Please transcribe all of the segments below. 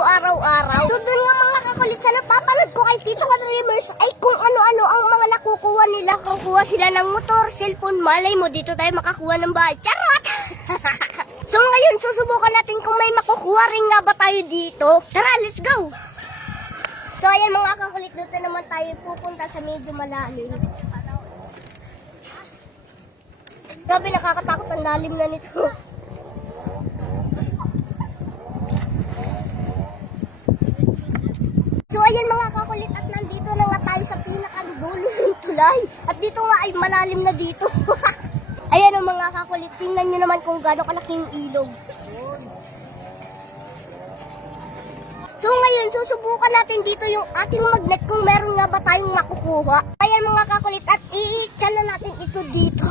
ko araw-araw. Doon nga mga kakulit sa napapanood ko kay Tito Kadrimers ay kung ano-ano ang mga nakukuha nila. Kukuha sila ng motor, cellphone, malay mo dito tayo makakuha ng bahay. Charot! So ngayon susubukan natin kung may makukuha rin nga ba tayo dito. Tara, let's go! So ayan mga kakulit, dito naman tayo pupunta sa medyo malalim. Grabe, nakakatakot ang lalim na nito. So ayan mga kakulit, at nandito na nga tayo sa pinakadulo ng tulay. At dito nga ay malalim na dito. Ayan ang mga kakulit, tingnan nyo naman kung gaano kalaking ilog. So ngayon, susubukan natin dito yung ating magnet kung meron nga ba tayong makukuha. Ayan mga kakulit, at i-tsan na natin ito dito.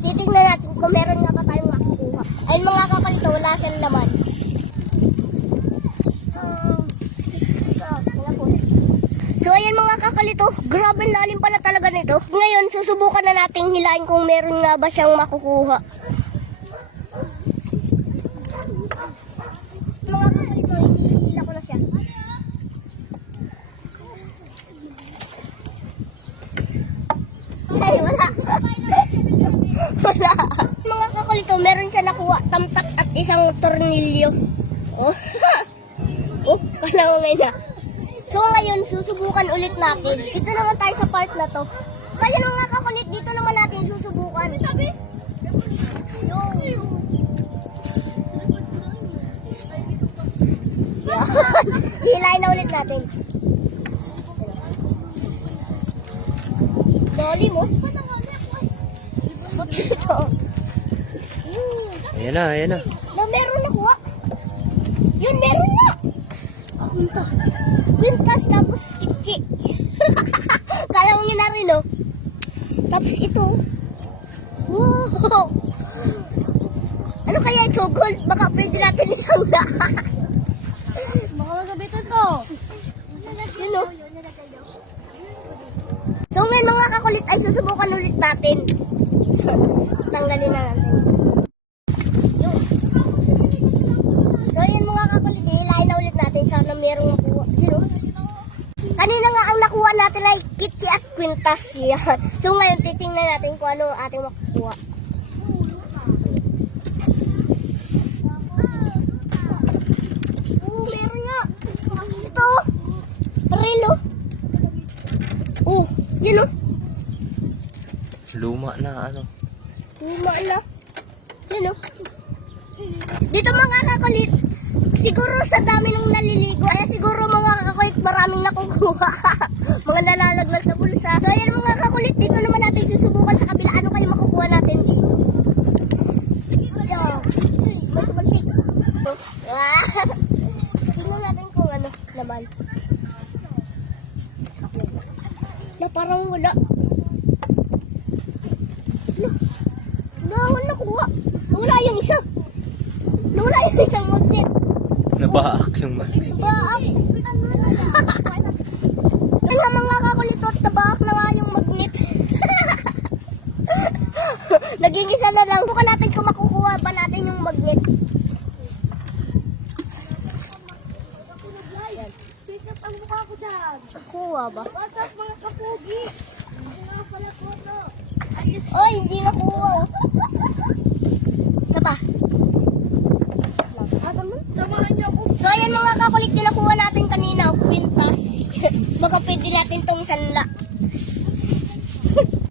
Titingnan natin kung meron nga ba tayong makukuha. Ayun mga kakulit, wala siyang laman. So ayan mga kakulit, grabe lalim pala talaga nito. Ngayon, susubukan na natin hilain kung meron nga ba siyang makukuha. Mga kakulit, hinihila ko na siya. Ay, wala. Wala. Mga kakulit, meron siya nakuha, tamtax at isang tornilyo. Oh, oh, kala mo ngayon na. So ngayon, susubukan ulit natin. Dito naman tayo sa part na to. Kaya mga kakulit, dito naman natin susubukan. Sabi? Hilahin na ulit natin. Dali mo? Ba't ito? Ayan na, ayan na. Na meron nakuha. Yun, meron na. Quintas. Quintas tapos kitchi. Kala mo yun na rin, oh. Tapos ito. Wow. Ano kaya ito, gold? Baka pwede natin isang na. Baka masabitan to. Yun, oh. So ngayon mga kakulit ay susubukan ulit natin. Tanggalin na natin. Yun. So yan mga kakulit, hilahin na ulit natin. Sana merong makuha. Yun, oh. Kanina nga ang nakuha natin ay kitchi at quintas yan. So ngayon titingnan natin kung ano ating makukuha. Meron nga. Ito. Relo. Oh, yun, oh. Luma na, ano. Luma na. Yun, oh. Dito mga kakulit, siguro sa dami ng naliligo, ay siguro mga kakulit maraming nakukuha. Mga nalalaglag sa bulsa. So ayan mga kakulit, dito naman natin susubukan sa kabila. Ano kayo makukuha natin dito? Ayan. Magsik. Tingnan natin kung ano naman. Na parang wala. Wala nakuha. Wala yung isa. Wala yung isang magnet. Nabaak yung magnet. Baak. Ang mga kakulitot, nabaak na nga yung magnet. Naging isa na lang. Bukan natin kung makukuha ba natin yung magnet. Sikat ang mukha ko dyan. Nakuha ba? What's up mga kapugi? Hindi nga pala ko to. Oy, hindi nakuha. Isa pa. Samahan niyo ako. So ayan mga kakulit, yung nakuha natin kanina, quintas. Baka pwede natin tong sanla.